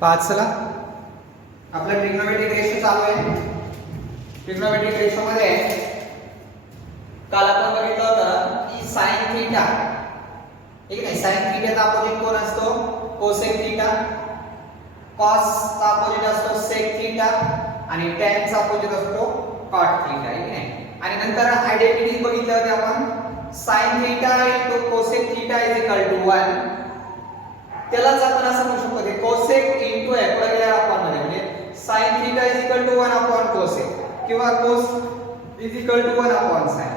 पाच चला आपला ट्रिग्नोमेट्रिक रेशो चालू आहे. ट्रिग्नोमेट्रिक रेशो मध्ये काल आपण बघितलं होतं की sin थीटा, ठीक आहे, sin थीटाचा अपोजिट कोण असतो? Cosec theta. cos चा अपोजिट असतो sec थीटा आणि tan चा अपोजिट असतो cot थीटा, ठीक आहे. आणि नंतर आयडेंटिटी बघितलं होते आपण, sin theta into cosec theta is equal to 1. त्यालाच आपण असं म्हणू शकतो की cosec इनटू पुढे गेल्यावर आपण म्हणजे sin theta is equal to 1 upon cosec किंवा cos is equal to 1 upon sin.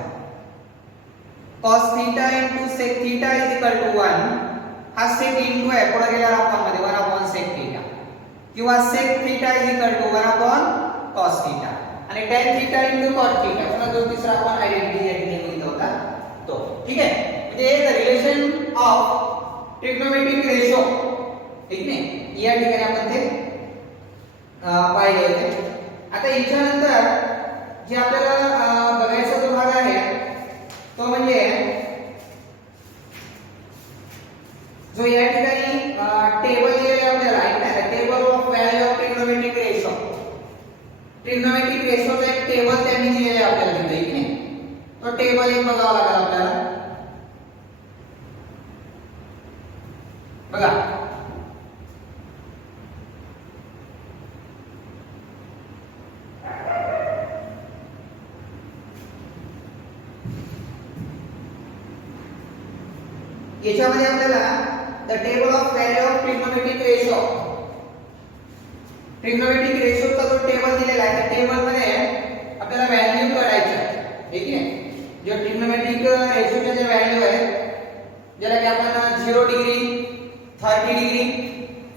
cos theta into sec theta is equal to 1. हा sec इनटू पुढे गेल्यावर आपण मध्ये 1 अपॉन sec थीटा किंवा sec theta is equal to 1 upon cos theta आणि tan theta into cot theta. पुन्हा जो तिसरा आपण आयडेंटिटी या ठिकाणी बघितला होता तो, ठीक आहे. म्हणजे the relation of trigonometric ratio, ठीक आहे, या ठिकाणी आपण ते पाहिले होते. आता याच्यानंतर जे आपल्याला बघायचा जो भाग आहे तो म्हणजे जो या ठिकाणी टेबल दिलेला आपल्याला आहे, table of value of trigonometric ratio. Trigonometric रेशोचा एक टेबल त्यांनी दिलेला आहे आपल्याला तिथे, ठीक आहे. तो टेबल एक बघावा लागेल आपल्याला. बघा याच्यामध्ये आपल्याला the table of value of trigonometric ratio, trigonometric रेशोचा जो टेबल दिलेला आहे त्या टेबल मध्ये आपल्याला व्हॅल्यू काढायच्या, ठीक आहे. जो ट्रिग्नोमेट्रिक रेशोच्या जे व्हॅल्यू आहेत ज्याला की आपण 0 degree, 30 degree,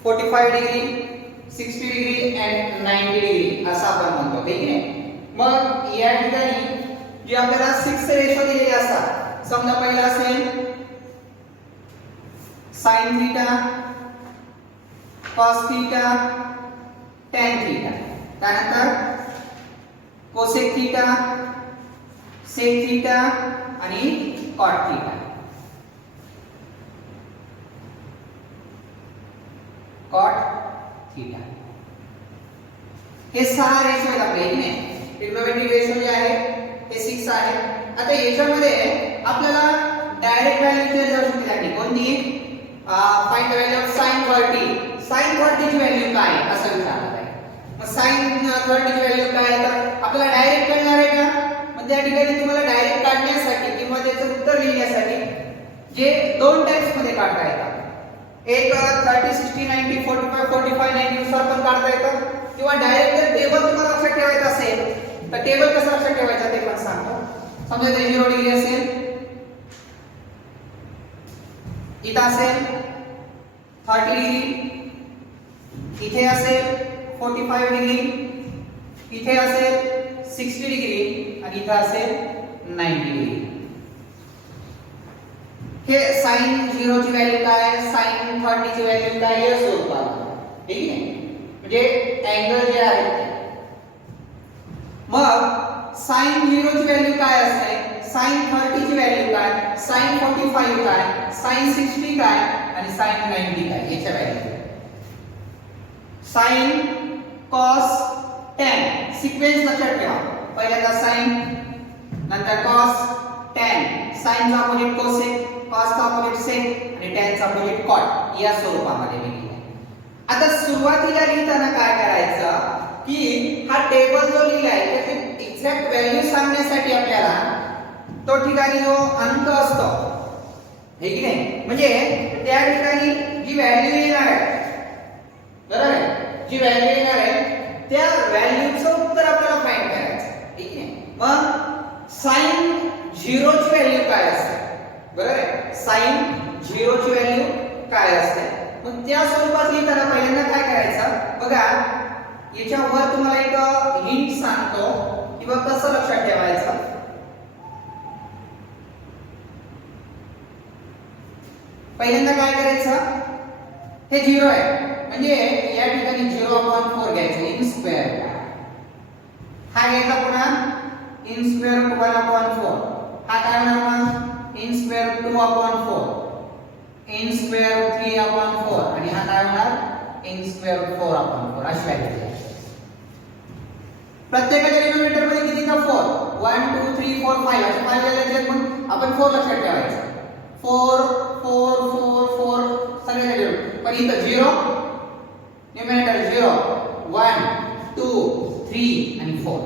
45 degree, 60 degree and 90 degree असं आपण म्हणतो, ठीक आहे. मग या ठिकाणी जे आपल्याला 6 रेशो दिलेले असतात, समजा पहिला असेल sin theta, cos theta, tan theta, त्यानंतर cosec थीटा, sec थीटा आणि cot थीटा. cot थीटा हे 6 रेशो आहेत आपले, इथे ट्रिग्नोमेट्रिक रेशो जे आहे हे 6 आहे. आता याच्यामध्ये आपल्याला डायरेक्ट व्हॅल्यू चेंज करू शकते. कोणती? Find the value of sin 30. sin 30 ची व्हॅल्यू काय असं विचारलं आहे. मग sin 30 ची व्हॅल्यू काय तर आपल्याला डायरेक्ट कळणार आहे का? मग त्या ठिकाणी तुम्हाला डायरेक्ट काढण्यासाठी किंवा त्याचं उत्तर लिहिण्यासाठी जे दोन टाइप्स मध्ये काढता येतात. एक 30 60 90 45 45 90 नुसार पण काढता येतं किंवा डायरेक्ट जर टेबल तुम्हाला लक्षात ठेवायचं असेल तर टेबल कसं लक्षात ठेवायचं ते पण सांगतो. समजा ते 0 डिग्री असेल, इथं असेल 30 डिग्री, इथे असेल 45 डिग्री, इथे असेल 60 डिग्री आणि इथे असेल 90 डिग्री. हे sin 0 ची व्हॅल्यू काय, sin 30 ची व्हॅल्यू काय हे शोधतो, ठीक आहे. म्हणजे अँगल जे आहे मग sin 0 ची व्हॅल्यू काय असते, sin 30 ची व्हॅल्यू काय, sin 45 काय, sin 60 काय आणि sin 90 काय याच्या value. sin cos tan sequence लक्षात ठेवा. पहिल्यांदा sin, नंतर cos, tan, sin चा अपोजिट cosec, cos चा अपोजिट sec आणि tan चा अपोजिट cot या स्वरूपामध्ये लिहिलेला आहे. आता सुरुवातीला लिहिताना काय करायचं की हा टेबल जो लिहिला आहे त्याची एक्झॅक्ट व्हॅल्यू सांगण्यासाठी आपल्याला तो ठिकाणी जो अंक असतो, हे की नाही, म्हणजे त्या ठिकाणी जी व्हॅल्यू येणार आहे, बरोबर आहे, जी व्हॅल्यू येणार आहे त्या व्हॅल्यूचं उत्तर आपल्याला फाइंड करायचं, ठीक आहे. मग sin 0 ची व्हॅल्यू काय असते, बरोबर आहे, sin 0 ची व्हॅल्यू काय असते. मग त्या स्वरूपात लिहिताना पहिल्यांदा काय करायचं बघा, याच्यावर तुम्हाला एक हिंट सांगतो किंवा कसं लक्षात ठेवायचं. पहिल्यांदा काय करायचं, हे 0 आहे म्हणजे या ठिकाणी 0/4 घ्यायचं इन स्क्वेअर. हा घ्यायचा पुन्हा इन स्क्वेअर 1/4. हा काय होणार इन स्क्वेअर 2/4, इन स्क्वेअर 3/4 आणि हा काय होणार इन स्क्वेअर रूट 4 अपॉन 4 अशी व्हॅल्यू आहे. प्रत्येकाच्या डिनोमिनेटर मध्ये किती का 4 1 2 3 4 5 असे 5 व्हॅल्यूज आहेत म्हणून आपण 4 लक्षात ठेवायचं. 4 4 4 4 सगळे व्हॅल्यू पण इथं 0 डिनोमिनेटर 0 1 2 3 आणि 4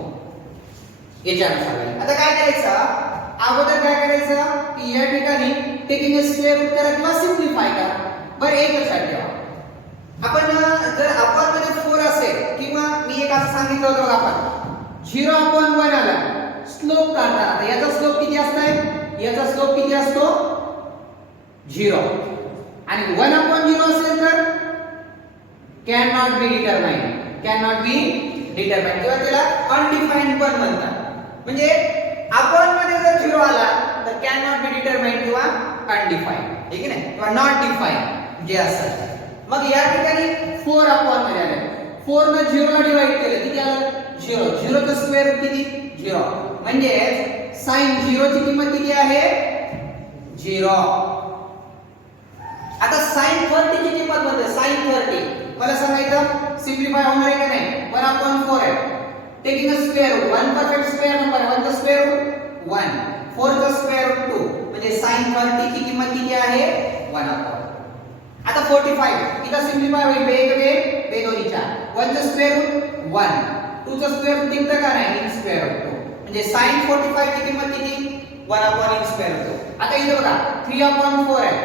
याच्यानुसार. आता काय करायचं अगोदर काय करायचं की या ठिकाणी टेकिंग स्क्वेअर रूट करा किंवा सिम्प्लिफाय करा. बरं एक लक्षात ठेवा आपण जर अपर मध्ये 4 असेल किंवा मी एक असं सांगितलं होतं बघा आपण 0 अपॉन 1 आला स्लोप काढताना आता याचा स्लोप किती असतोय याचा स्लोप किती असतो 0 आणि 1 अपॉन 0 असेल तर कॅन नॉट बी डिटरमाइंड किंवा त्याला अनडिफाइंड पण म्हणतात. म्हणजे अपॉन मध्ये जर 0 आला तर कॅन नॉट बी डिटरमाइंड किंवा अनडिफाइंड ठीक आहे ना किंवा नॉट डिफाइंड जे असतं. मग या ठिकाणी 4 अपॉन मध्ये आले 4 ने 0 ला डिवाइड केलं किती आलं 0 0 चा स्क्वेअर रूट किती 0 म्हणजे sin 0 ची किंमत किती आहे 0. आता sin 30 ची किंमत म्हणजे sin 30 मला सांगायचं सिम्प्लिफाय होणार आहे का नाही 1 अपॉन 4 आहे taking a square root 1 perfect square number 1 चा स्क्वेअर रूट 1 4 चा स्क्वेअर रूट 2 म्हणजे sin 30 ची किंमत किती आहे 1 अपॉन. आता 45 इथं सिम्प्लिफाय होईल बे दोन्ही 4 1 चा स्क्वेअर रूट 1 2 चा स्क्वेअर रूट निघतं का नाही इन स्क्वेअर रूट 2 म्हणजे sin 45 ची किंमत किती 1 अपॉन इन स्क्वेअर रूट 2. आता इथे बघा 3 अपॉन 4 आहे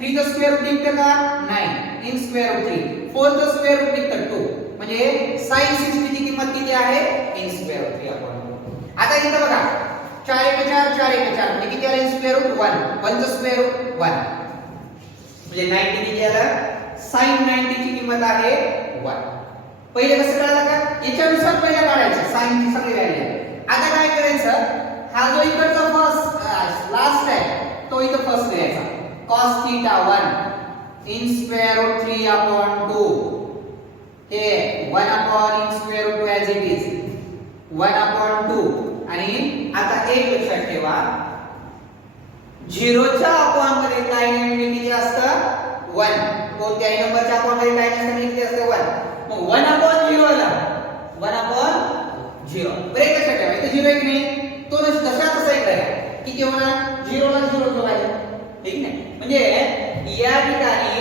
3 चा स्क्वेअर रूट निघतं का नाही इन स्क्वेअर रूट 3 4 चा स्क्वेअर रूट निघतं 2 म्हणजे sin 60 ची किंमत किती आहे इन स्क्वेअर रूट 3 अपॉन 2. आता इथे बघा 4 1 4 4 1 4 म्हणजे किती आलं इन स्क्वेअर रूट 1 1 चा स्क्वेअर रूट 1 म्हणजे 90 किती आलं sin 90 ची किंमत आहे 1. पहिले कसं काढायचं का याच्यानुसार पहिले काढायचं sin ची सगळी व्हॅल्यू. आता काय करायचं हा जो इकडचा फर्स्ट लास्ट आहे तो इथं फर्स्ट लिहायचा cos theta 1 in square root 3 upon 2 हे 1 upon in square root 2 as it is 1 upon 2 आणि आता एक लक्षात ठेवा 0 च्या अपॉन मध्ये काय नेहमी किती असतं 1 कोणत्याही नंबरच्या अपॉन मध्ये काय नसतं किती असतं 1 मग 1 अपॉन 0 आला 1 अपॉन 0 ब्रेक लक्षात ठेवा इथे 0 एक नाही तो तसा तसा एक आहे किती होणार 0 ला 0 जोडायचा ठीक नाही. म्हणजे या ठिकाणी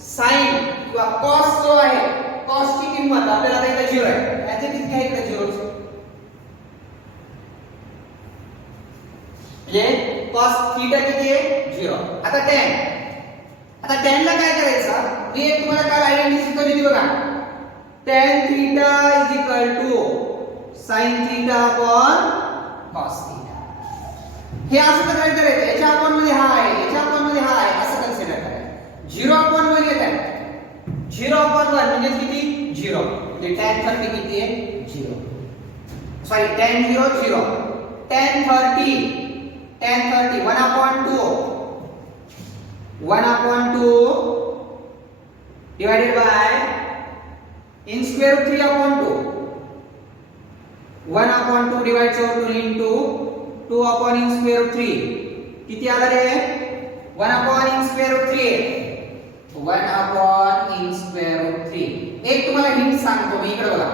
sin किंवा cos जो आहे cos ची किंमत आपल्याला आता इथे 0 आहे याचे किती आहे इकडे 0 म्हणजे cos थीटा किती आहे 0. आता tan ला काय करायचं मी एक तुम्हाला काल आयडेंटिटी शिकवली बघा tan theta is equal to sin theta upon cos theta. हे असं काय करायचं याच्या अपॉन मध्ये हा आहे याच्या अपॉन मध्ये हा आहे असं कन्सिडर करायचं 0 अपॉन 1 येत आहे 0 अपॉन 1 म्हणजे किती 0 म्हणजे tan 30 किती आहे 0 sorry tan 0 0 tan 30 1 upon 2 1 upon 2 divided by in square root 3 upon 2 1 upon 2 divides over 2 into 2 upon in square root 3 किती आला रे 1 upon in square root 3 1 upon in square root 3. एक तुम्हाला हिंट सांगतो मी इकडे बघा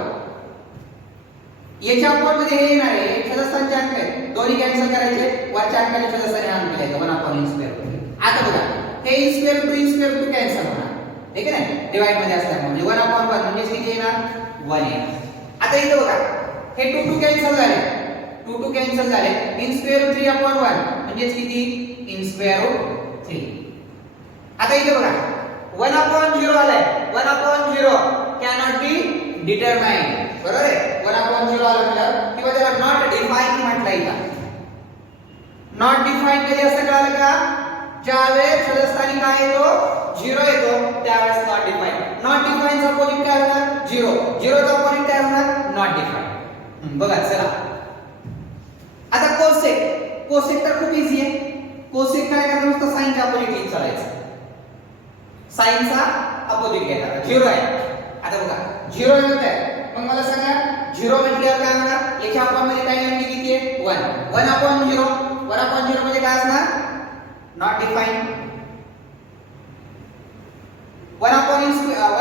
याच्या अपॉन मध्ये हे येणार आहे सदस्यांचे अंक आहेत दोन्ही कॅन्सल करायचे वरच्या अंकाने सदस्याने अंक लिहायचे 1 upon in square root 3. आता बघा हे in square root 2 in square root 2 cancel होणार ठीक आहे ना डिवाइड मध्ये असताना म्हणजे 1 upon 1 म्हणजे किती येणार 1 येणार. आता इथे बघा हे 2 2 कॅन्सल झाले 2 2 कॅन्सल झाले in square root 3 upon 1 म्हणजे किती in square root 3. आता इथे बघा 1 upon 0 आलाय 1 upon 0 cannot be determined बरोबर आहे 1 upon 0 आलं म्हणजे किंवा त्याला नॉट डिफाईन म्हटलंय का नॉट डिफाईन कधी असं कळालं का ज्यावेळेस सदस्थानी काय येतो 0 येतो त्यावेळेस नॉट डिफाईन नॉट डिफाईन चा अपोजिट काय होणार 0 0 चा अपोजिट काय होणार नॉट डिफाईन. बघा चला आता कोसेक तर खूप इझी आहे कोसेक काय करायचं नुसतं साइनच्या अपोजिट घेत चालायचं साइनचा अपोजिट घ्यायचा 0 आहे. आता बघा 0 येत आहे मग मला सांगा 0 म्हटल्यावर काय होणार याच्या अपॉन मध्ये काय नेमकी किती आहे 1 1 अपॉन 0 1 अपॉन 0 म्हणजे काय असणार नॉट डिफाईन 1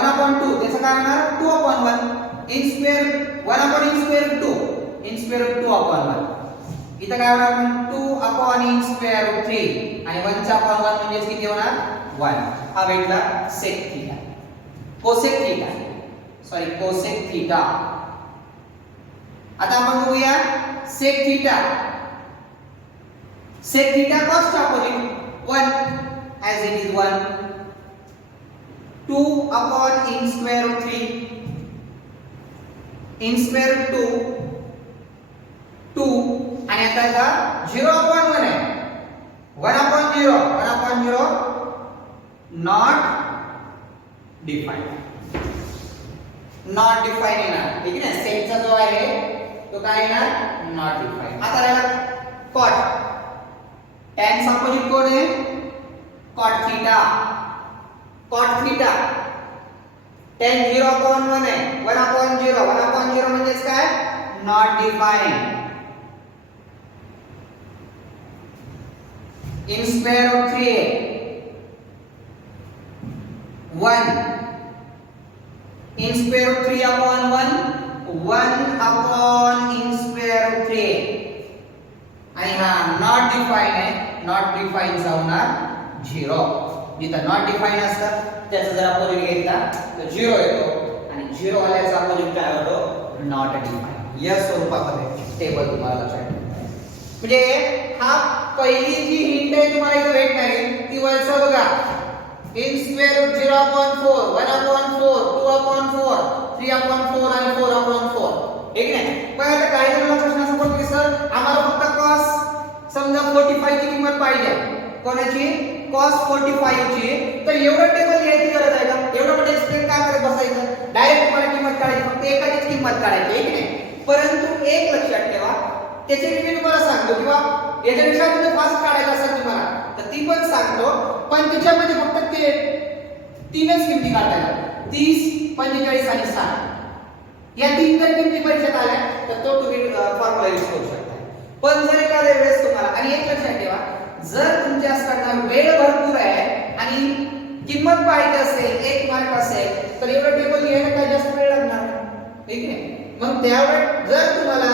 अपॉन 2 काय होणार 2 upon 1 in square 1 upon in square 2 in square 2 upon 1 इथं काय होणार मग 2 upon इन स्क्वेअर 3 आणि 1 चा upon 1 म्हणजे किती होणार 1 हा भेटला sec theta cosec theta sorry cosec theta आता आपण बघूया sec थीटा cos चा opposite 1 as it is 1 2 upon in square root 3 in square root 2 आणि आता का 0 upon 1 आहे 1 upon 0 not defined येणार ठीक आहे ना sec चा जो आहे तो काय येणार not defined आता राहिला cot tan चा अपोजिट कोण आहे cot theta tan 0 upon 1 आहे 1 upon 0 म्हणजे काय not defined in square root 3 1 in square root 3 upon 1 upon in square root 3 आणि हा not defined आहे not defined चा होणार 0 जिथं not defined असतं त्याचा जर अपोजिट घेतला तर 0 येतो आणि 0 वाल्याचा अपोजिट काय होतो not defined या स्वरूपामध्ये टेबल तुम्हाला लक्षात ठेवायचं म्हणजे हा पहिली जी हिंट आहे तुम्हाला इथे भेटणार आहे ती वरचं बघा in square root 0 upon 4 1 upon 4 2 upon 4 3 upon 4 आणि 4 upon 4 ठीक आहे पण आता काही जणांना प्रश्न असा पडतो की सर आम्हाला फक्त cos समजा 45 ची किंमत पाहिजे कोणाची cos 45 ची तर एवढं टेबल लिहायची गरज आहे का एवढं म्हणजे एक्सप्लेन काय करत बसायचं डायरेक्ट तुम्हाला किंमत काढायची फक्त एकाचीच किंमत काढायची ठीक आहे परंतु एक लक्षात ठेवा त्याचे मी तुम्हाला सांगतो किंवा याच्यापेक्षा तुम्ही फास्ट काढायचं असेल तुम्हाला तर ती पण सांगतो पण त्याच्यामध्ये फक्त ते तीनच किमती काढायला 30 45 आणि 60 या तीन जर किमती परीक्षेत आल्या तर तो तुम्ही फॉर्म्युला यूज करू शकता पण जर एखाद्या वेळेस तुम्हाला आणि एक लक्षात ठेवा जर तुमच्याकडे वेळ भरपूर आहे आणि किंमत पाहिजे असेल 1 मार्क असेल तर एवढं टेबल लिहायला काय जास्त वेळ लागणार ठीक आहे मग त्यावेळेस जर तुम्हाला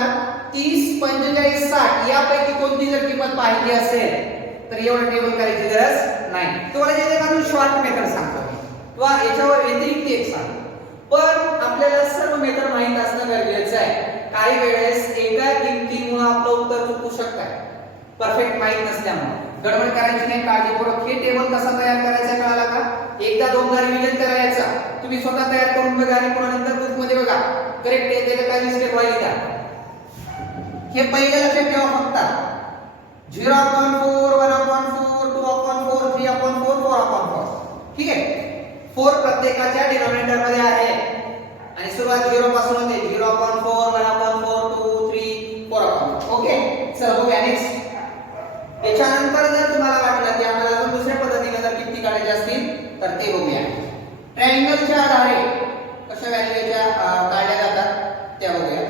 30 45 60 यापैकी कोणती जर किंमत पाहिजे असेल तर एवढं टेबल करायची गरज नाही तुम्हाला जे एखादं शॉर्ट मेथड सांगतो किंवा याच्यावर व्यतिरिक्त एक सांगतो पण आपल्याला सर्व मेथड माहित असणं गरजेचं आहे काही वेळेस एका किमतीमुळे आपलं उत्तर चुकू शकतं परफेक्ट माहित नसल्यामुळे गडबड करायची नाही काळजीपूर्वक हे टेबल कसा तयार करायचा कळाला का एकदा दोनदा रिव्हिजन करायचा तुम्ही स्वतः तयार करून बघा आणि पुन्हा नंतर बुक मध्ये बघा करेक्ट आहे त्याला काय मिस्टेक व्हायला का हे पहिले लक्षात ठेवा फक्त 0 upon 4 1 upon 4 2 upon 4 3 upon 4 4 upon 4 ठीक आहे 4 प्रत्येकाच्या डिनोमिनेटर मध्ये आहे आणि सुरुवात 0 पासून होते 0 upon 4 1 upon 4 2 3 4 upon 4 ओके चला बघूया नेक्स्ट याच्यानंतर जर तुम्हाला वाटलं की आपल्याला अजून दुसऱ्या पद्धतीने जर किती काढायचे असतील तर ते बघूया ट्रायंगलच्या आधारे कशा व्हॅल्यूच्या काढल्या जातात त्या बघूया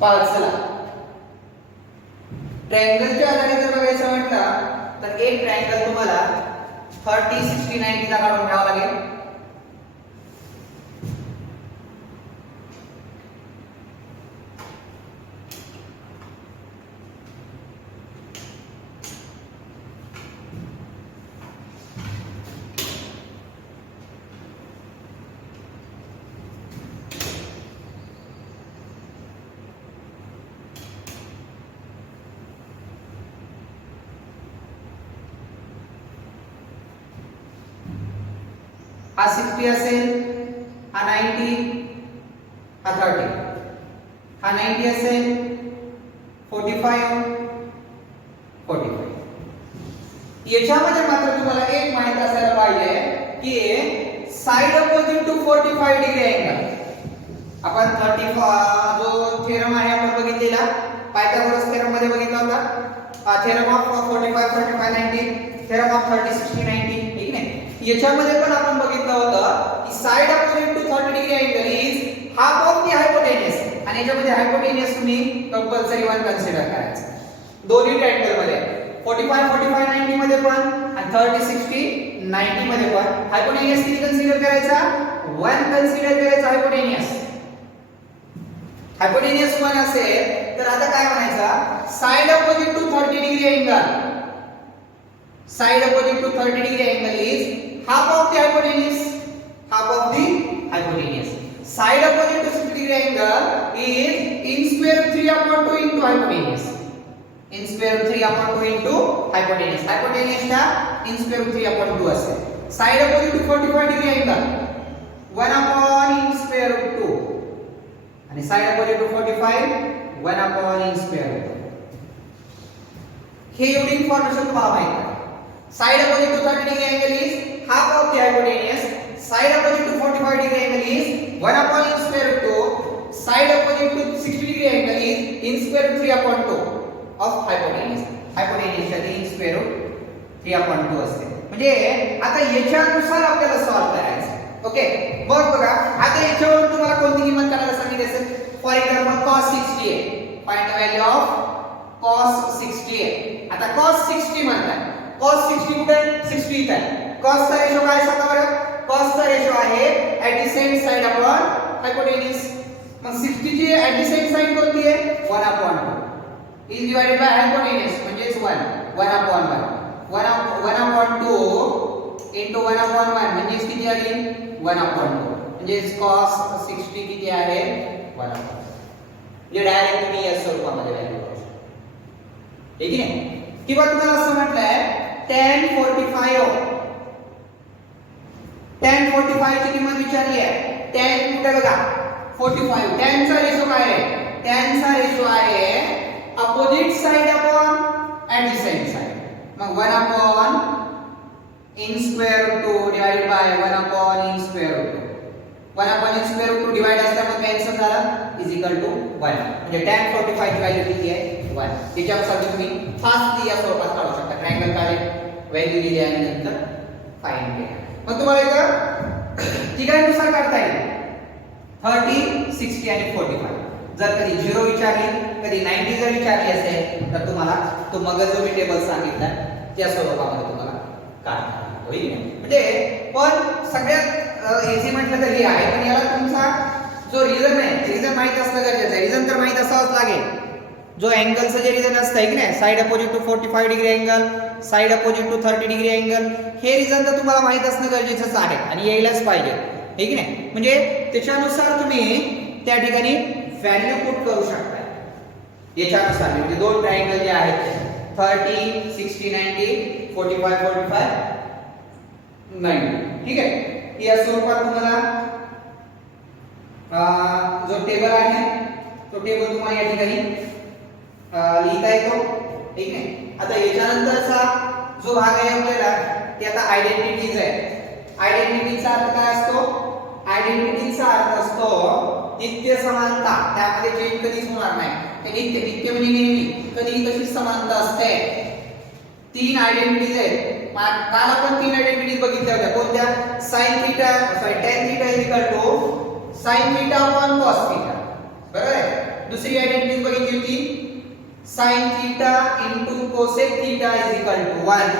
चला ट्रायंगलच्या आधारे जर बघायचं म्हटलं तर एक ट्रायंगल तुम्हाला 30 60 90 चा काढून घ्यावा लागेल हा 60 असेल हा 90 हा 30 हा 90 असेल 45 45 याच्यामध्ये मात्र तुम्हाला एक माहिती असायला पाहिजे की side opposite to 45 45 degree angle आपण 35 जो थेरम आहे आपण बघितलेला पायथागोरस थेरम मध्ये बघितला होता थेरम ऑफ 45 45 90 थेरम ऑफ 30 60 90 ठीक आहे याच्यामध्ये पण आपण बघितलं होतं की side opposite to 30 degree angle is half of the hypotenuse आणि याच्यामध्ये हायपोटेन्यूस तुम्ही कंपल्सरी वन कन्सिडर करायचं दोन्ही ट्रायंगल मध्ये 45 45 90 मध्ये पण आणि 30 60 90 मध्ये पण हायपोटेन्यूस किती कन्सिडर करायचा 1 कन्सिडर करायचा हायपोटेन्यूस 1 असेल तर आता काय म्हणायचं side opposite to 30 degree angle side opposite to 30 degree angle is half of the hypotenuse side opposite to 60 degree angle is in square root 3 upon 2 into hypotenuse in square root 3 upon 2 into hypotenuse चा in square root 3 upon 2 असेल side opposite to 45 degree angle 1 upon in square root 2 आणि side opposite to 45 1 upon in square root 2 हे एवढी information तुम्हाला माहिती आहे side opposite to 30 degree angle is half of the hypotenuse side opposite to 45 degree angle is 1 upon in square root 2 side opposite to 60 degree angle is in square root 3 upon 2 of hypotenuse च्या in square root 3 upon 2 असते म्हणजे आता याच्यानुसार आपल्याला solve करायचं okay मग बघा आता याच्यावरून तुम्हाला कोणती किंमत काढायला सांगितली असेल फॉर एक्झाम्पल cos 60 आहे find the value of cos 60 आहे आता cos 60 म्हणतात cos 60 कुठे 60 इथे आहे cos चा रेशो काय सांगा बरं cos चा रेशो आहे ऍडजसेंट साइड अपॉन हायपोटेन्यूस मग 60 ची ऍडजसेंट साइड कोणती आहे 1 अपॉन 2 इज डिवाइडेड बाय हायपोटेन्यूस म्हणजे 1 अपॉन 1 अपॉन 2 इनटू 1 अपॉन 1 म्हणजे किती आली 1 अपॉन 2 म्हणजे cos 60 किती आहे 1 अपॉन म्हणजे डायरेक्ट तुम्ही या स्वरूपामध्ये व्हॅल्यू करू शकता ठीक आहे किंवा तुम्हाला असं म्हटलंय tan 45 ची किंमत विचारली आहे tan कुठे बघा 45 tan चा रेशो काय आहे tan चा रेशो आहे opposite side upon adjacent side मग 1 upon in square root 2 divided by 1 upon in square root 2 1 upon in square root 2 divide असल्यामुळे कॅन्सल झालं इज इक्वल टू 1 म्हणजे tan 45 ची व्हॅल्यू किती आहे 1 त्याच्यानुसार तुम्ही फास्ट या स्वरूपात काढू शकता ट्रायंगल काढले व्हॅल्यू दिली आणि नंतर फाइंड केला मग तुम्हाला इथं तिघांनुसार काढता येईल 30 60 आणि 45 जर कधी 0 विचारली कधी 90 जर विचारली असेल तर तुम्हाला तो मग जो मी टेबल सांगितला त्या स्वरूपामध्ये तुम्हाला काढता होईल म्हणजे पण सगळ्यात इझी म्हटलं तर हे आहे पण याला तुमचा जो रिझन आहे रिझन माहित असणं गरजेचं आहे रिझन तर माहित असावंच लागेल जो अँगलचं जे रिझन असतं की नाही side opposite to 45 degree angle side opposite to 30 degree angle हे रिझन तर तुम्हाला माहित असणं गरजेचंच आहे आणि यायलाच पाहिजे हे की नाही म्हणजे त्याच्यानुसार तुम्ही त्या ठिकाणी व्हॅल्यू पुट करू शकता याच्यानुसार म्हणजे दोन ट्रायंगल जे आहेत 30 60 90 45 45 90 ठीक आहे या स्वरूपात तुम्हाला जो टेबल आहे तो टेबल तुम्हाला या ठिकाणी लिहिता येतो ठीक आहे आता याच्यानंतरचा जो भाग आहे आपल्याला ते आता आयडेंटिटीज आहे आयडेंटिटीचा अर्थ काय असतो आयडेंटिटीचा अर्थ असतो नित्य समानता त्यामध्ये चेंज कधीच होणार नाही ते नित्य म्हणजे नेहमी कधी तशीच समानता असते तीन आयडेंटिटीज आहेत काल आपण तीन आयडेंटिटीज बघितल्या होत्या कोणत्या sin theta sorry tan theta is equal to sin theta upon cos theta बरोबर आहे दुसरी आयडेंटिटी बघितली होती sin theta into cosec theta is equal to 1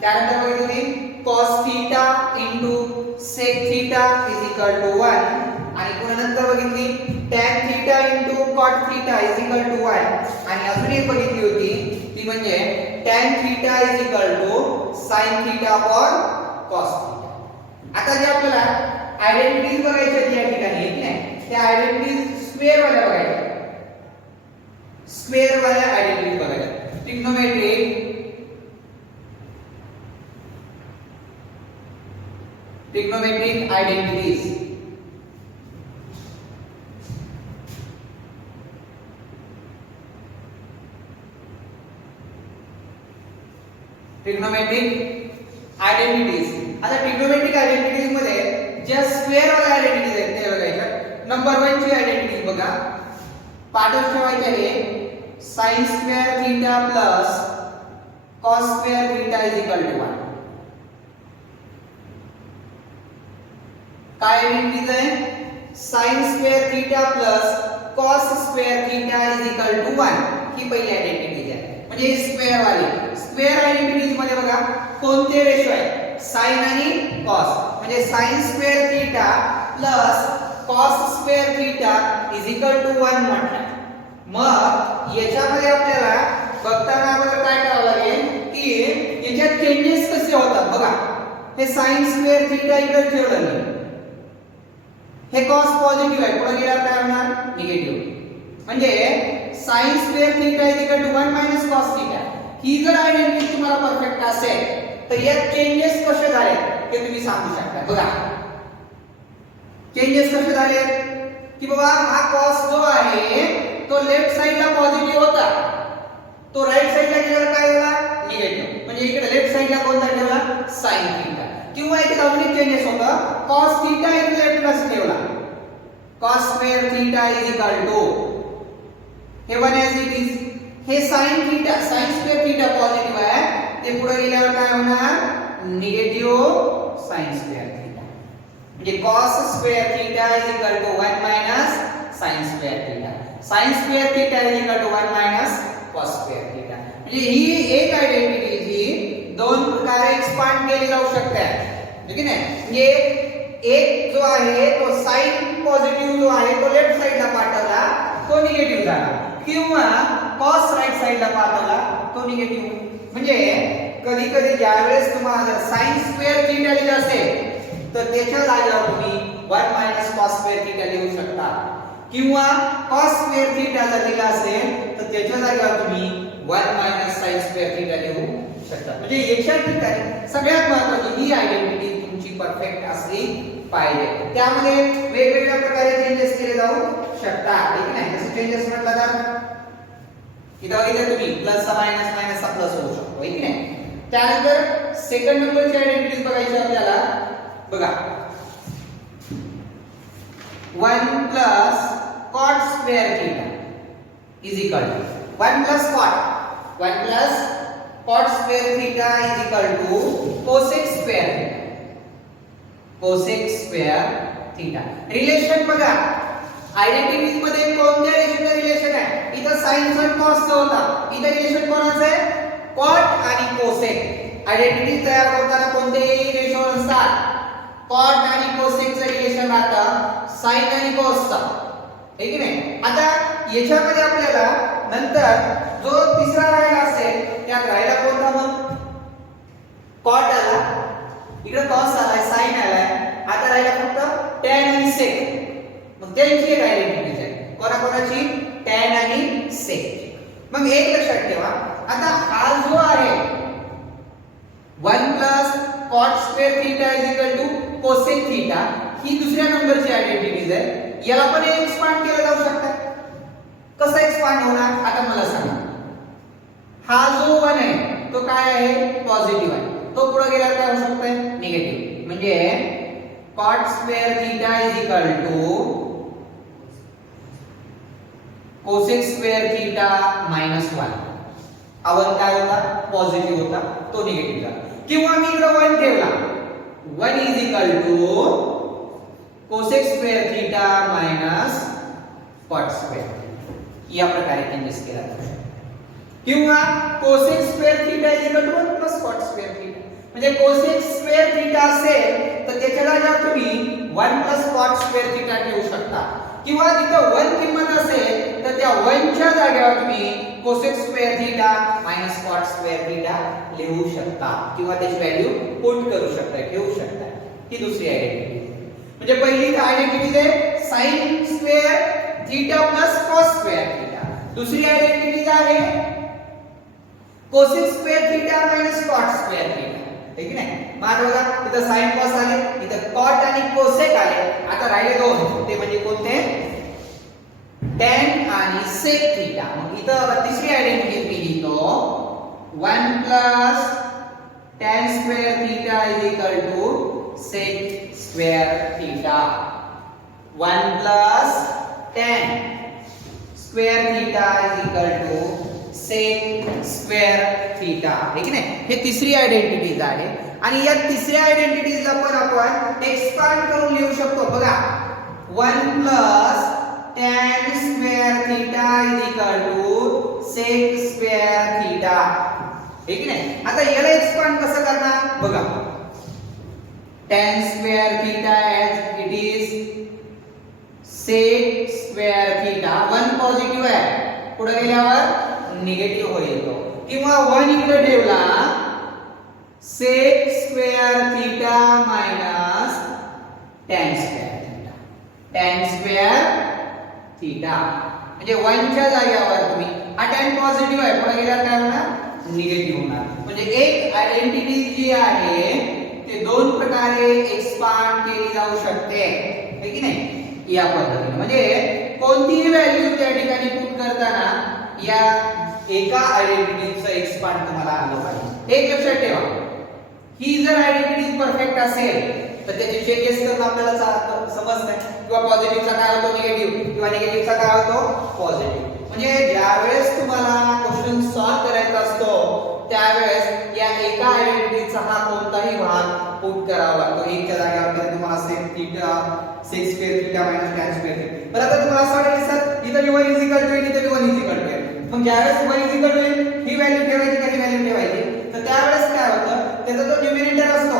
त्यानंतर बघितली cos theta into sec theta is equal to 1 आणि पुन्हा नंतर बघितली tan theta into cot theta is equal to 1 आणि अजून एक बघितली होती ती म्हणजे tan theta is equal to sin theta upon cos theta आता जे आपल्याला आयडेंटिटीज बघायच्या या ठिकाणी आहे की नाही त्या आयडेंटिटीज स्क्वेअर वाल्या बघायच्या स्क्वेअर वाल्या आयडेंटिटीज बघायच्या ट्रिग्नोमेट्रिक आयडेंटिटीज ट्रिग्नोमेट्रिक आयडेंटिटीज आता ट्रिग्नोमेट्रिक आयडेंटिटीज मध्ये ज्या स्क्वेअर वाल्या आयडेंटिटीज आहेत नंबर 1 ची आयडेंटिटी बघा, पाठच ठेवायचे आहे sin square theta plus cos square theta is equal to 1. काय आयडेंटिटी आहे? sin square theta plus cos square theta is equal to 1. ही पहिली आयडेंटिटी आहे. म्हणजे स्क्वेअर वाली स्क्वेअर आयडेंटिटीज मध्ये बघा कोणते रेशो आहे? sin आणि cos. म्हणजे sin square theta plus cos square theta is equal to 1 म्हटलं. मग याच्यामध्ये आपल्याला बघताना आपल्याला काय करावं लागेल की याच्यात चेंजेस कसे होतात बघा. हे sin स्क्वेअर थीटा इकडे ठेवलं नाही, हे cos पॉझिटिव्ह आहे, पुढे गेल्यावर काय होणार? निगेटिव्ह. म्हणजे sin square theta is equal to 1 minus cos theta. ही जर आयडेंटिटी तुम्हाला परफेक्ट असेल तर यात चेंजेस कसे झाले ते तुम्ही सांगू शकता. बघा चेंजेस कसे झाले की बाबा हा cos जो आहे तो लेफ्ट साइडला पॉझिटिव्ह होता, तो राइट साइडला गेल्यावर काय झाला? निगेटिव्ह. म्हणजे इकडे लेफ्ट साइडला कोणता ठेवला? sin theta. किंवा इथे अजून एक चेंजेस होता, cos थीटा इथे लेफ्टला ठेवला, cos square theta is equal to हे 1 एज इट इज. हे sin theta sin square theta positive आहे, ते पुढे गेल्यावर काय होणार? Negative sin square theta. म्हणजे cos square theta is equal to 1 minus sin square theta. sin square theta is equal to 1 minus cos square theta. म्हणजे ही एक आयडेंटिटी जी दोन प्रकारे एक्सपांड केली जाऊ शकते, ठीक आहे ना. म्हणजे एक जो आहे तो sin पॉझिटिव्ह जो आहे तो लेफ्ट साइडला पाठवला, तो निगेटिव्ह झाला, किंवा cos राइट साइडला पाठवला, तो निगेटिव्ह. म्हणजे कधी कधी ज्यावेळेस तुम्हाला जर sin स्क्वेअर थीटा लिहिलं असेल तर त्याच्या जागेवर तुम्ही 1 मायनस cos स्क्वेअर थीटा लिहू शकता, किंवा cos स्क्वेअर थीटा जर लिहिला असेल तर त्याच्या जागेवर तुम्ही 1 मायनस sin स्क्वेअर थीटा लिहू शकता. म्हणजे याच्या ठिकाणी सगळ्यात महत्त्वाची ही आयडेंटिटी तुमची परफेक्ट असली पाहिजे. त्यामध्ये वेगवेगळ्या प्रकारे चेंजेस केले जाऊ शकतात, ठीक आहे. जसे चेंजेस म्हटलं तर इथं तुम्ही प्लस चा मायनस मायनस चा प्लस होऊ शकतो, ठीक आहे. त्यानंतर सेकंड नंबरची आयडेंटिटी बघायची आपल्याला. बघा 1 plus cot square theta is equal to 1 plus cot square theta is equal to cosec square theta. Relation बघा आयडेंटिटीज मध्ये कोणत्या रेशोचं रिलेशन आहे? इथं sin आणि cos चं होता, इथं रिलेशन कोणाचं आहे? cot आणि cosec. आयडेंटिटी तयार करताना कोणतेही रेशो असतात, cot आणि cosec चं रिलेशन राहतं sin आणि cos चं, ठीक आहे. आता याच्यामध्ये आपल्याला नंतर जो तिसरा राहिला असेल त्यात राहिला कोणता? मग cot आला, इकडे cos आलाय, sin आलाय, आता राहिला फक्त tan आणि sec. मग त्यांची एक आयडेंटिटी आहे, कोणाकोणाची? tan आणि sec. मग एक लक्षात ठेवा, आता हा जो आहे 1 plus cot square theta is equal to cosec theta, ही दुसऱ्या नंबरची आयडेंटिटी आहे. याला पण एक्सपांड केलं जाऊ शकतं. कसं एक्सपांड होणार आता मला सांगा. हा जो 1 आहे तो काय आहे? पॉझिटिव्ह आहे, तो पुढे गेल्यावर काय होऊ शकतं? निगेटिव्ह. म्हणजे cot square theta is equal to cosec square theta minus 1. हा 1 काय होता? पॉझिटिव्ह होता, तो निगेटिव्ह झाला. किंवा मी इकडे 1 ठेवला, 1 is equal to cosec square theta minus cot square. या प्रकारे चेंजेस केला जातो. किंवा cosec square theta is equal to 1 plus cot square theta. म्हणजे cosec स्क्वेअर थीटा असेल तर त्याच्या जागेवर तुम्ही 1 प्लस cot स्क्वेअर थीटा ठेवू शकता. किंवा तिथं 1 किंमत असेल तर त्या 1 च्या जागेवर तुम्ही cosec square theta minus cot square theta लिहू शकता, किंवा त्याची व्हॅल्यू पुट करू शकता, ठेवू शकता. ही दुसरी आयडेंटिटी. म्हणजे पहिली आयडेंटिटी आहे sin square theta plus cos square theta. दुसरी आयडेंटिटी आहे cosec square theta minus cot square theta, ठीक आहे. मग बघा इथं sin cos आले, इथं cot आणि cosec आले. आता राहिले दोन, ते म्हणजे कोणते? tan आणि sec थीटा. मग इथं तिसरी आयडेंटिटी मी लिहितो 1 plus tan square theta is equal to sec square theta. 1 plus tan square theta is equal to sec square theta. है की नाही? हे तिसरी आयडेंटिटीज आहे आणि या तिसऱ्या आयडेंटिटीजला पण आपण एक्सपांड करून लिहू शकतो. बघा 1 plus tan square theta is equal to sec square theta. है की नाही? आता याला एक्सपांड कसं करणार बघा. tan square theta as it is sec square theta. 1 positive आहे, पुढे गेल्यावर निगेटिव्ह होईल तो, किंवा 1 इकडे ठेवला sec square theta minus tan square theta. tan square theta म्हणजे 1 च्या जागेवर तुम्ही हा tan पॉझिटिव्ह आहे, पुढे गेल्यावर काय होणार निगेटिव्ह होणार. म्हणजे एक आयडेंटिटी जी आहे ते दोन प्रकारे एक्सपांड केली जाऊ शकते. है की नाही? या पद्धतीने म्हणजे कोणतीही व्हॅल्यू त्या ठिकाणी पुट करताना या एका आयडेंटिटीचं एक्सपांड तुम्हाला आलं पाहिजे. एक लक्षात ठेवा, ही जर आयडेंटिटी परफेक्ट असेल तर त्याचे चेंजेस करणं आपल्याला समजतंय, किंवा पॉझिटिव्हचा काय होतो निगेटिव्ह, किंवा निगेटिव्हचा काय होतो पॉझिटिव्ह. म्हणजे ज्यावेळेस तुम्हाला क्वेश्चन सॉल्व्ह करायचा असतो त्यावेळेस या एका आयडेंटिटीचा हा कोणताही भाग पुट करावा लागतो. एकच्या जागेवर तुम्हाला sec theta sec square theta minus tan square theta. पण आता तुम्हाला असं वाटेल सर इथं 1 is equal to इथं 1 is equal to. मग ज्यावेळेस 1 is equal to he value ठेवायची का ही व्हॅल्यू ठेवायची, तर त्यावेळेस काय होतं त्याचा जो न्यूमरेटर असतो.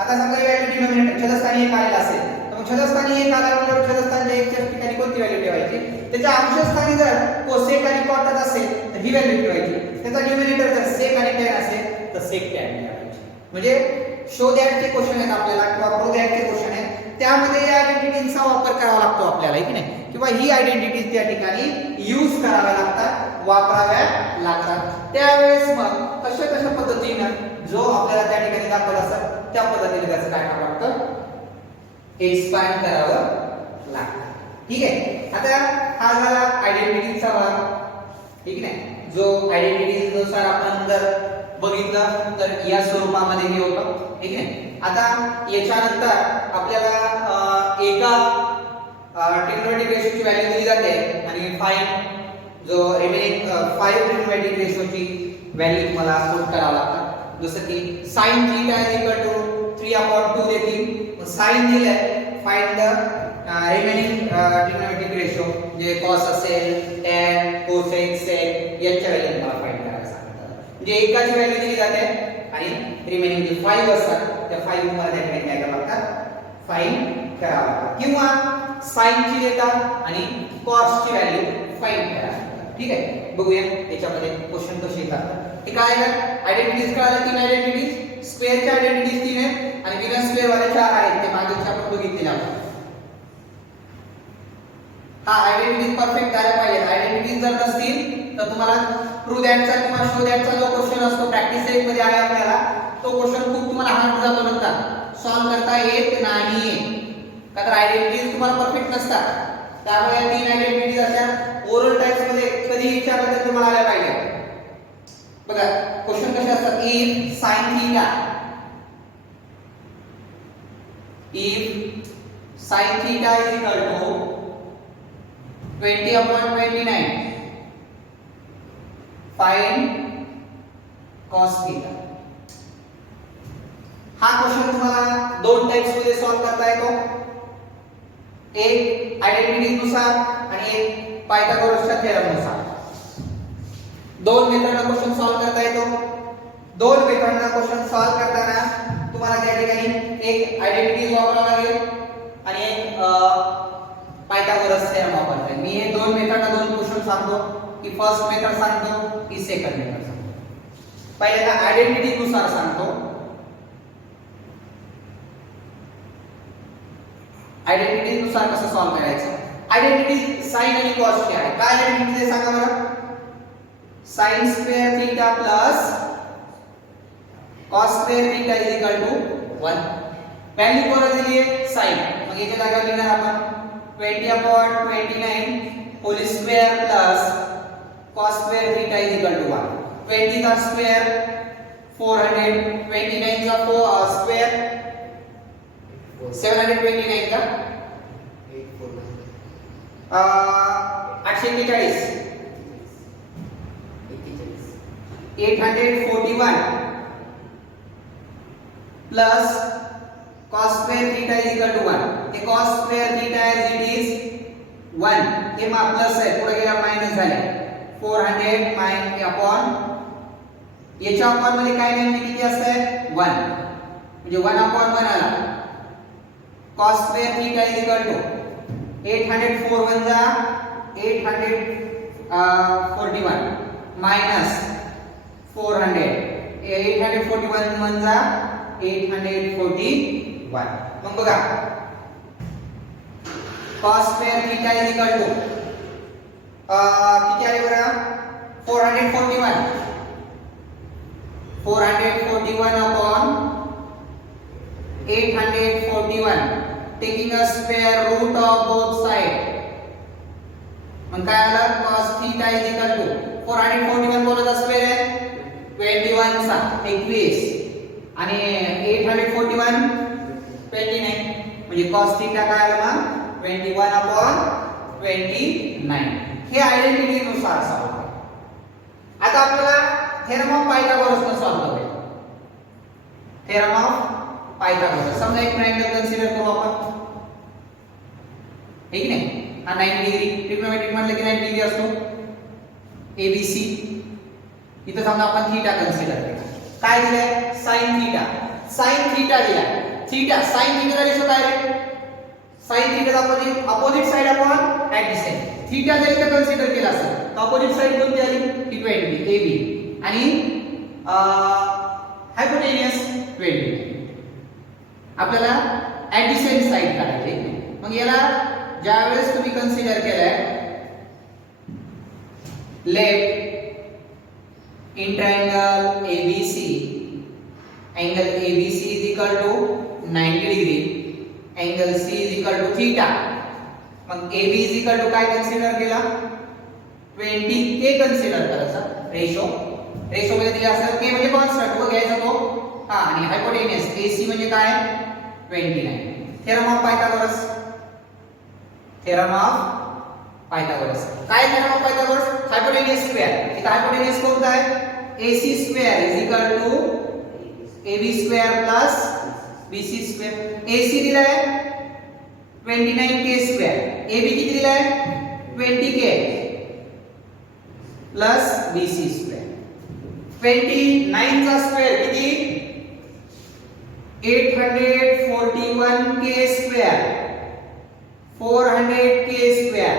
आता समजा ही व्हॅल्यू डिनोमिनेटर छेदस्थानी 1 आलेला असेल, तर मग छेदस्थानी 1 आला म्हणजे छेदस्थानच्या 1 च्या ठिकाणी कोणती व्हॅल्यू ठेवायची, त्याच्या अंशस्थानी जर cosec आणि cot असेल तर ही व्हॅल्यू ठेवायची. त्याचा न्यूमरेटर जर sec आणि tan असेल तर sec tan ठेवायची. म्हणजे शो दॅट चे क्वेश्चन आहेत आपल्याला, किंवा प्रूव्ह दॅट चे क्वेश्चन आहेत, त्यामध्ये या आयडेंटिटीचा वापर करावा लागतो आपल्याला. की नाही? किंवा ही आयडेंटिटीज त्या ठिकाणी यूज कराव्या लागतात, वापराव्या लागतात. त्यावेळेस मग कशा पद्धतीने जो आपल्याला त्या ठिकाणी दाखवला असतात त्या पद्धतीने त्याचं काय करावं लागतं एक्सपांड करावं लागतं. ठीक आहे? आता हा झाला आयडेंटिटीचा भाग. ठीक नाही? जो आयडेंटिटीज नुसार आपण जर बघितलं तर या स्वरूपामध्ये हे होतं. ठीक आहे? आता याच्यानंतर आपल्याला एका ट्रिग्नोमेट्रिक रेशोची व्हॅल्यू दिली जाते आणि फाइंड जो रिमेनिंग 5 ट्रिग्नोमेट्रिक रेशोची व्हॅल्यू तुम्हाला पुट करावं लागतं. जसं की sin θ = 3/2 देतील. sin दिलंय, find the remaining trigonometric ratio जे cos असेल, tan, cosec, sec याच्या व्हॅल्यू तुम्हाला फाइंड करायला सांगितलं. म्हणजे एकाची व्हॅल्यू दिली जाते आणि रिमेनिंग जे 5 असतात त्या 5 तुम्हाला त्या ठिकाणी काय करावं लागतं फाइंड करावं लागतं, किंवा sin ची देतात आणि cos ची व्हॅल्यू फाइंड करायला. ठीक आहे? बघूया याच्यामध्ये क्वेश्चन कसे येतात. हे काय आहे आयडेंटिटीज कळाल्या. 3 आयडेंटिटीज, स्क्वेअरच्या आयडेंटिटीज 3 आहेत आणि बिना स्क्वेअर वाले 4 आहेत. ते मागच्या आपण बघितलेले आहेत. हा आयडेंटिटीज परफेक्ट झाल्या पाहिजे. आयडेंटिटीज जर नसतील तर तुम्हाला प्रूव्ह दॅटचा किंवा शो दॅटचा जो क्वेश्चन असतो प्रॅक्टिस 1 मध्ये आहे आपल्याला, तो क्वेश्चन खूप तुम्हाला हार्ड जातो नंतर सॉल्व्ह करता येत नाही, का तर आयडेंटिटीज तुम्हाला परफेक्ट नसतात. त्यामुळे 3 आयडेंटिटीज अशा ओरल टाइप्स मध्ये कधी विचारलं तर तुम्हाला आल्या पाहिजे. बघा क्वेश्चन कसे असतात. If sin θ is equal to 20/29 find cos θ. हा क्वेश्चन तुम्हाला दोन टाइप्स मध्ये सॉल्व्ह करता येतो. एक आयडेंटिटी नुसार आणि एक पायथागोरसच्या थेरम नुसार. दोन मेथडने क्वेश्चन सॉल्व्ह करता येतो. दोन मेथडने क्वेश्चन सॉल्व्ह करताना तुम्हाला त्या ठिकाणी एक आयडेंटिटी वापरावी लागेल आणि एक पायथागोरस थेरम वापरता येईल. मी हे दोन मेथडने दोन क्वेश्चन सांगतो, की फर्स्ट मेथड सांगतो की सेकंड मेथड सांगतो. पहिल्यांदा आयडेंटिटी नुसार सांगतो. आयडेंटिटी नुसार कसं सॉल्व्ह करायचं. आयडेंटिटी साइन आणि कॉस ची आहे. काय आयडेंटिटी ते सांगा बरं. sin square theta plus cos square theta is equal to 1. Value कोणाची दिली आहे sin. मग याच्या जागेवर लिहिणार आपण 20/29 whole square plus cos square theta is equal to 1. 20 का स्क्वेअर 400, 29 का स्क्वेअर 729 का 841 841 plus cos square theta is equal to 1. हे cos square theta as it is 1. हे मग प्लस आहे, पुढे गेला मायनस झाले. 400 मायनस अपॉन याच्या अपॉन मध्ये काय नेमके किती असते? 1. म्हणजे 1 अपॉन 1 आला. cos square theta is equal to 804 1 जा 841 मायनस 400 841 1 जा 841. मग बघा cos square theta is equal to किती आले बरं? 441 upon 841 taking a square root of both side. मग काय आलं? cos theta is equal to 441 कोणाचा स्क्वेअर आहे? 21 चा 21 आणि 841 29 म्हणजे cos theta काय आलं मग? 21 upon 29. हे आयडेंटिटी नुसार सॉल्व आहे. आता आपल्याला थेरम ऑफ पायथागोरस ने सॉल्व करायचं. Theorem of Pythagoras. समजा एक ट्रायंगल कन्सिडर करू आपण. ठीक आहे? हा 90 डिग्री ट्रिग्नोमेट्रिक म्हटलं की 90 डिग्री असतो. ABC. इथं समजा आपण थीटा कन्सिडर केला. काय दिलंय? sin theta. sin थीटा दिलाय. थीटा sin थीटा रेशो काय रे? sin theta opposite side upon adjacent. Theta जर इथे कन्सिडर केला असेल तर अपोजिट साइड कोणती आली? T20 AB आणि हायपोटेनियस 20. आपल्याला ऍडजसेंट साइड काढायची. मग याला ज्या वेळेस तुम्ही कन्सिडर केलाय left in triangle ABC angle ABC is equal to 90 degree angle C is equal to theta. मग AB is equal to काय कन्सिडर केला? 20K कन्सिडर करायचा. रेशो मध्ये दिला असेल K म्हणजे कॉन्स्टंट व घ्यायचा तो. हा आणि हायपोटेनियस AC म्हणजे काय? 29. Theorem of Pythagoras. Theorem of Pythagoras. काय theorem of Pythagoras? Hypotenuse square. इथं हायपोटेनियस कोणता आहे? AC square is equal to AB square plus BC square. AC दिलाय 29K स्क्वेअर. AB किती दिलाय? 20K plus BC square. 29 चा स्क्वेअर किती? 841K square 400K square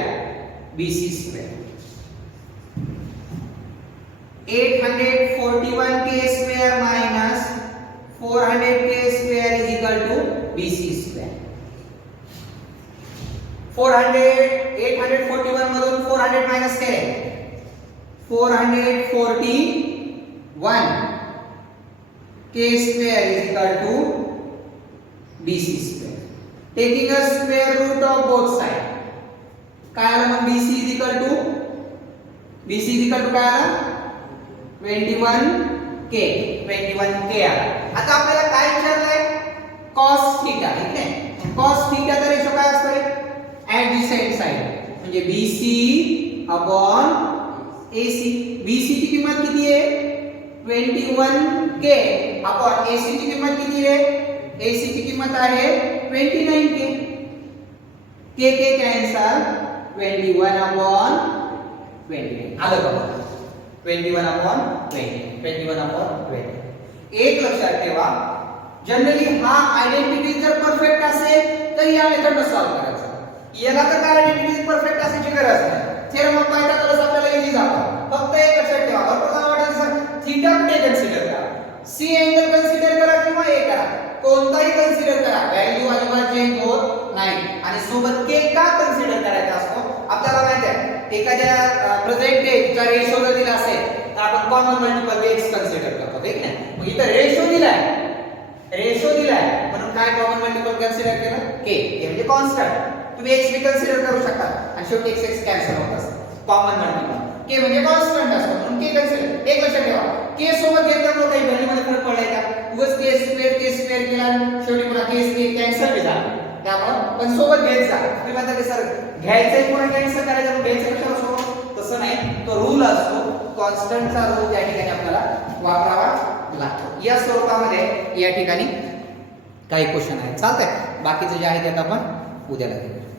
BC square. 841K square minus 400K square is equal to BC square. 841 मधून 400 मायनस केले 441K square is equal to BC square. Taking a square root of both side. काय आलं मग? BC is equal to काय आलं? 21K आला. आता आपल्याला काय विचारलंय? cos theta. ठीक आहे? cos थीटाचा रेशो काय असतो रे? ऍडजसेंट साइड म्हणजे BC अपॉन AC. BC ची किंमत किती आहे? 21K अपॉन AC ची किंमत किती आहे? AC ची किंमत आहे 29K. K कॅन्सल 21 अपॉन 29 आलं का? 21 upon 20. एक लक्षात ठेवा, जनरली हा आयडेंटिटी जर परफेक्ट असेल तर या मेथडने सॉल्व करायचं. याला तर काय आयडेंटिटी परफेक्ट असण्याची गरज नाही. थेरम ऑफ पायथागोरस आपल्याला इझी जातो. फक्त एक लक्षात ठेवा, भरपूर जण वाटतं सर थीटा कुठे कन्सिडर करा? C अँगल कन्सिडर करा किंवा A करा. कोणताही कन्सिडर करा, व्हॅल्यू अजिबात चेंज होत नाही. आणि सोबत K का कन्सिडर करायचा असतो? आपल्याला माहिती आहे एखाद्या प्रेझेंट डेटचा रेशो जर दिला असेल तर आपण कॉमन मल्टिपल x कन्सिडर करतो. ठीक आहे? मग इथं रेशो दिलाय म्हणून काय कॉमन मल्टिपल कन्सिडर केलं? K. म्हणजे कॉन्स्टंट. तुम्ही x बी कन्सिडर करू शकता आणि शेवटी x कॅन्सल होत असतं. कॉमन मल्टिपल K म्हणजे कॉन्स्टंट असतो म्हणून K कन्सिडर. एक लक्षात ठेवा, K सोबत घेतल्यामुळे काही व्हॅल्यू मध्ये फरक पडलाय का? उगाच K स्क्वेअर केला शेवटी पुन्हा K कॅन्सल बी झाला. त्यामुळे पण सोबत घ्यायचा. तुम्ही म्हणता की सर घ्यायचंय पुन्हा घ्यायचं करायचं, घ्यायचं कशाला सोबत, तसं नाही. तो रूल असतो, कॉन्स्टंटचा रूल त्या ठिकाणी आपल्याला वापरावा लागतो. या स्वरूपामध्ये या ठिकाणी काही क्वेश्चन आहेत. चालतंय, बाकीचे जे आहे ते आता आपण उद्याला घेऊ.